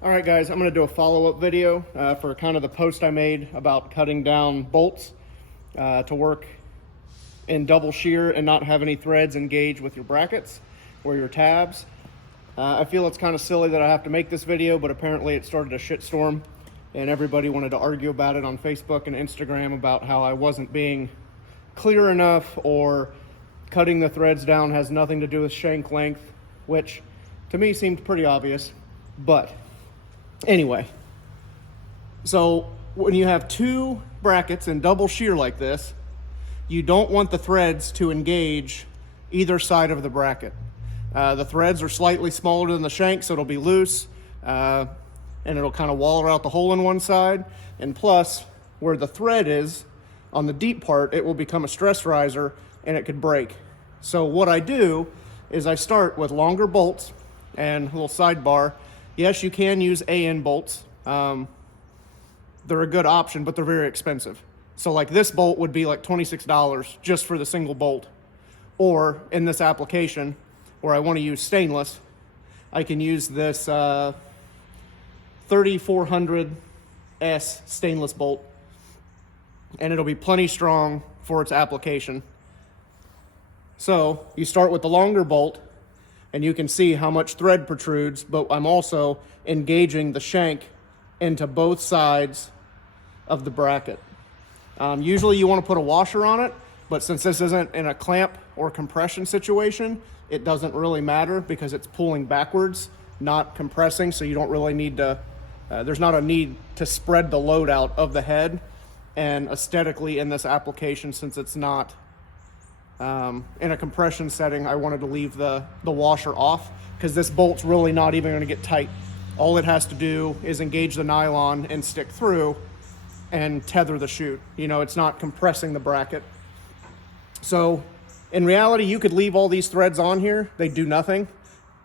All right, guys, I'm going to do a follow-up video for kind of the post I made about cutting down bolts to work in double shear and not have any threads engage with your brackets or your tabs. I feel it's kind of silly that I have to make this video, but apparently it started a shitstorm and everybody wanted to argue about it on Facebook and Instagram about how I wasn't being clear enough or cutting the threads down has nothing to do with shank length, which to me seemed pretty obvious. But anyway, so when you have two brackets in double shear like this, you don't want the threads to engage either side of the bracket. The threads are slightly smaller than the shank, so it'll be loose, and it'll kind of waller out the hole in one side. And plus, where the thread is, on the deep part, it will become a stress riser and it could break. So what I do is I start with longer bolts and a little sidebar. Yes, you can use AN bolts. They're a good option, but they're very expensive. So like this bolt would be like $26 just for the single bolt. Or in this application where I want to use stainless, I can use this 3400S stainless bolt, and it'll be plenty strong for its application. So you start with the longer bolt, and you can see how much thread protrudes, but I'm also engaging the shank into both sides of the bracket. Usually you want to put a washer on it, but since this isn't in a clamp or compression situation, it doesn't really matter because it's pulling backwards, not compressing, so you don't really need to, there's not a need to spread the load out of the head. And aesthetically in this application, since it's not in a compression setting, I wanted to leave the washer off because this bolt's really not even going to get tight. All it has to do is engage the nylon and stick through and tether the chute. You know, it's not compressing the bracket. So in reality, you could leave all these threads on here. They do nothing,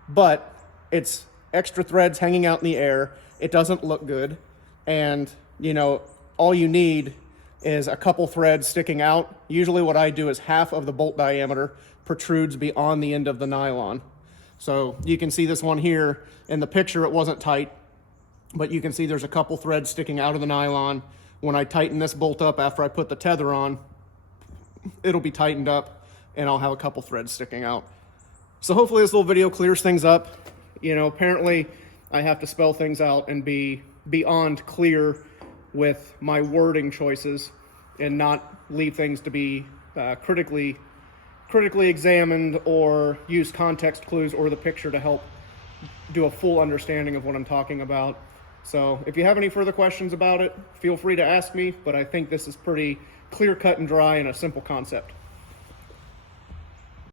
but it's extra threads hanging out in the air. It doesn't look good. And, you know, all you need is a couple threads sticking out. Usually what I do is half of the bolt diameter protrudes beyond the end of the nylon. So you can see this one here in the picture, it wasn't tight, but you can see there's a couple threads sticking out of the nylon. When I tighten this bolt up after I put the tether on, it'll be tightened up and I'll have a couple threads sticking out. So hopefully this little video clears things up. You know, apparently I have to spell things out and be beyond clear with my wording choices and not leave things to be critically examined or use context clues or the picture to help do a full understanding of what I'm talking about. So if you have any further questions about it, feel free to ask me, but I think this is pretty clear, cut, and dry and a simple concept.